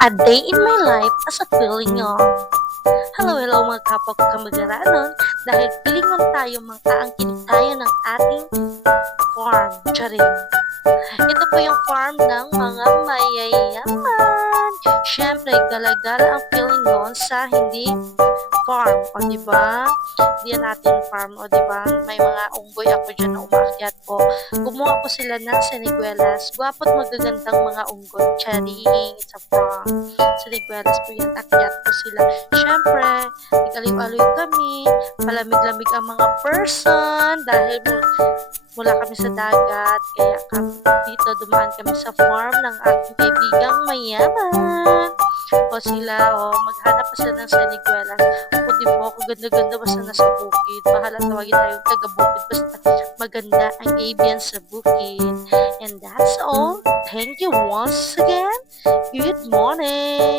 A day in my life as a Filingong. Hello mga kapwa ko kamag-aranon. Dahil Filingon tayo, mag-aangkin tayo ng ating farm. Charing. Ito po yung farm ng mga mayayaman. Siyempre, galagala ang Filingon sa hindi farm. O, diba? Hindi natin farm. O, diba? May mga unggoy ako dyan na umakyat po. Gumawa po sila ng siniguelas. Gwapo't magagandang mga unggoy. Charing. It's a farm. Siniguelas po yan. Akyat po sila. Siyempre, nagaliw-aliw kami. Palamig-lamig ang mga person. Dahil mula kami sa dagat. Kaya dito dumaan kami sa farm ng aking kaibigang mayaman. O sila, maghanap pa sila ng siniguelas. O di po ako ganda-ganda basta nasa bukid. Bahala tawagin tayong taga-bukid basta maganda ang ambience sa bukid. And that's all. Thank you once again. Good morning.